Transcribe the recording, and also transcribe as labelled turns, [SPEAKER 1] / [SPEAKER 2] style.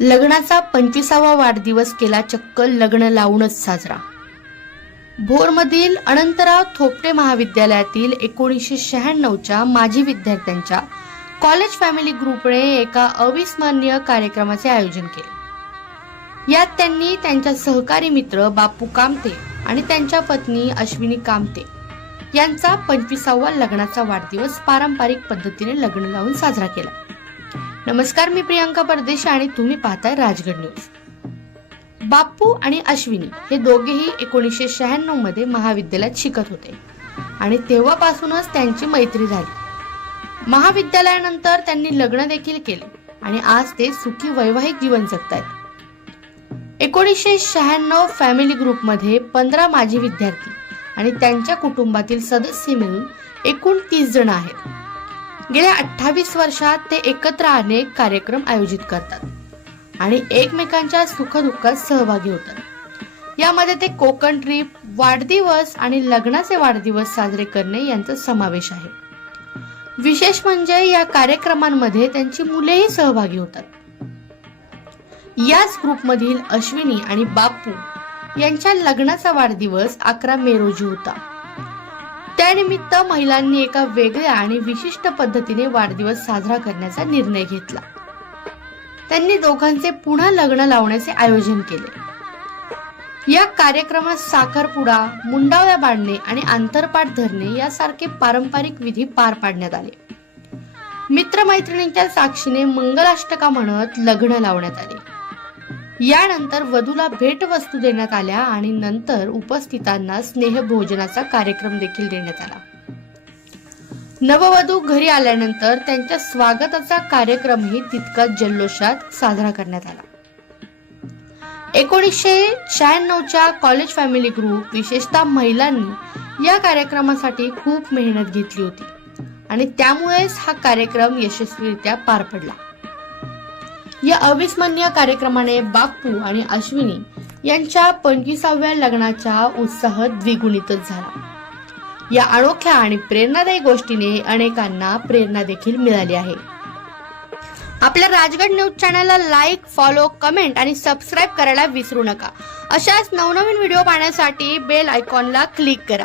[SPEAKER 1] लग्नाचा पंचवीसावा वाढदिवस केला चक्क लग्न लावूनच साजरा. भोरमधील अनंतराव थोपटे महाविद्यालयातील एकोणीसशे शहाण्णवच्या माजी विद्यार्थ्यांच्या कॉलेज फॅमिली ग्रुपने एका अविस्मरणीय कार्यक्रमाचे आयोजन केले. यात त्यांनी त्यांच्या सहकारी मित्र बापू कामते आणि त्यांच्या पत्नी अश्विनी कामते यांचा पंचवीसावा लग्नाचा वाढदिवस पारंपरिक पद्धतीने लग्न लावून साजरा केला. नमस्कार मी प्रियांका परदेशी आणि तुम्ही पाहताय राजगड न्यूज. बाप्पू आणि अश्विनी हे दोघेही एकोणीसशे शहाण्णवमध्ये महाविद्यालयात शिकत होते. आणि तेव्हापासूनच त्यांची मैत्री झाली. महाविद्यालयानंतर त्यांनी लग्न देखील केले आणि आज ते सुखी वैवाहिक जीवन जगतायत. एकोणीसशे शहाण्णव फॅमिली ग्रुपमध्ये पंधरा माजी विद्यार्थी आणि त्यांच्या कुटुंबातील सदस्य मिळून एकूण तीस जण आहेत. गेल्या अठ्ठावीस वर्षात ते एकत्र अनेक कार्यक्रम आयोजित करतात आणि एकमेकांच्या सुखदुःखात सहभागी होतात. यामध्ये ते कोकण ट्रीप वाढदिवस आणि लग्नाचे वाढदिवस साजरे करणे यांचा समावेश आहे. विशेष म्हणजे या कार्यक्रमांमध्ये त्यांची मुलेही सहभागी होतात. याच ग्रुपमधील अश्विनी आणि बापू यांच्या लग्नाचा वाढदिवस अकरा मे रोजी होता. त्यानिमित्त महिलांनी एका वेगळ्या आणि विशिष्ट पद्धतीने वाढदिवस साजरा करण्याचा निर्णय घेतला. त्यांनी दोघांचे पुन्हा लग्न लावण्याचे आयोजन केले. या कार्यक्रमात साखरपुडा मुंडाव्या बांधणे आणि आंतरपाठ धरणे यासारखे पारंपरिक विधी पार पाडण्यात आले. मित्रमैत्रिणींच्या साक्षीने मंगलाष्टका म्हणत लग्न लावण्यात आले. यानंतर वधूला भेटवस्तू देण्यात आल्या आणि नंतर उपस्थितांना स्नेहभोजनाचा कार्यक्रम देखील देण्यात आला. नववधू घरी आल्यानंतर त्यांच्या स्वागताचा कार्यक्रमही तितकाच जल्लोषात साजरा करण्यात आला. एकोणीसशे शहाण्णवच्या कॉलेज फॅमिली ग्रुप विशेषतः महिलांनी या कार्यक्रमासाठी खूप मेहनत घेतली होती. आणि त्यामुळेच हा कार्यक्रम यशस्वीरित्या पार पडला. या अविस्मरणीय कार्यक्रमाने बाप्पू आणि अश्विनी यांच्या पंचवीसाव्या लग्नाचा उत्साह द्विगुणितच झाला. या अनोख्या आणि प्रेरणादायी गोष्टीने अनेकांना प्रेरणा देखील मिळाली आहे. आपल्या राजगड न्यूज चॅनलला लाईक फॉलो कमेंट आणि सबस्क्राईब करायला विसरू नका. अशाच नवनवीन व्हिडिओ पाहण्यासाठी बेल आयकॉनला क्लिक करा.